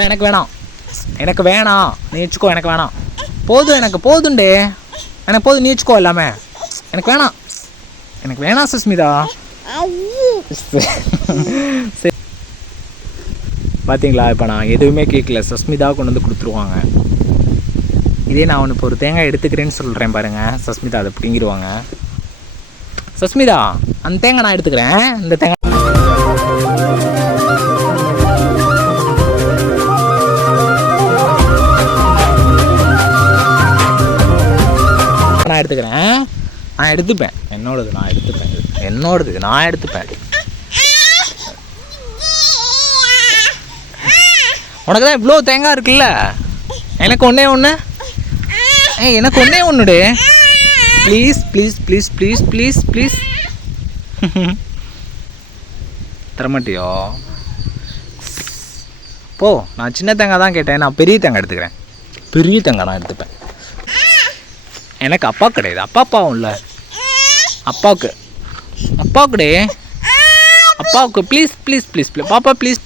எனக்கு வேணாம். எனக்கு வேணாம். நீ வச்சுக்கோ எனக்கு வேணாம். போதும் எனக்கு போதுண்டே. எனக்கு போதும் நீ வச்சுக்கோ எல்லாமே. எனக்கு வேணாம். எனக்கு வேணாம் சுஸ்மிதா சரி பார்த்தீங்களா இப்போ நான் எதுவுமே கேட்கல சஸ்மிதா கொண்டு வந்து கொடுத்துருவாங்க. இதே நான் ஒன்று இப்போ ஒரு தேங்காய் எடுத்துக்கிறேன்னு சொல்கிறேன் பாருங்கள் சஸ்மிதா அதை பிடிங்கிடுவாங்க சஸ்மிதா அந்த தேங்காய் நான் எடுத்துக்கிறேன். இந்த தேங்காய் நான் எடுத்துக்கிறேன். நான் எடுத்துப்பேன். என்னோடது நான் எடுத்துப்பேன். என்னோடது நான் எடுத்துப்பேன். உனக்கு தான் இவ்வளோ தேங்காய் இருக்குல்ல? எனக்கு ஒன்றே ஒன்று ஏய் எனக்கு ஒன்றே ஒன்றுடு please please please please please please தரமாட்டியோ போ நான் சின்ன தேங்காய் தான் கேட்டேன். நான் பெரிய தேங்காய் எடுத்துக்கிறேன். பெரிய தேங்காய் நான் எடுத்துப்பேன். எனக்கு அப்பா கிடையாது. அப்பா அப்பாவும் இல்லை. அப்பாவுக்கு. அப்பாவுக்குடே. அப்பாவுக்கு ப்ளீஸ் ப்ளீஸ் ப்ளீஸ் ப்ளீஸ் பாப்பா ப்ளீஸ்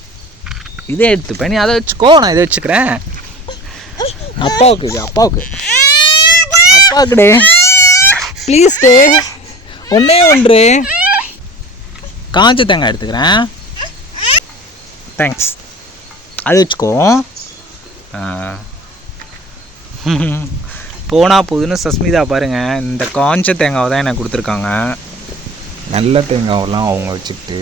இதே எடுத்துப்பேன். நீ அதை வச்சுக்கோ. நான் இதை வச்சுக்கிறேன். அப்பாவுக்கு இது அப்பாவுக்கு. அப்பாவுக்குடே ப்ளீஸ் டே. ஒன்றே ஒன்று. காஞ்ச தேங்காய் எடுத்துக்கிறேன். தேங்க்ஸ் அது வச்சுக்கோ. போனால் போதுன்னு சஸ்மிதா பாருங்கள் இந்த காஞ்ச தேங்காவை தான் எனக்கு கொடுத்துருக்காங்க. நல்ல தேங்காவெல்லாம் அவங்க வச்சுக்கிட்டு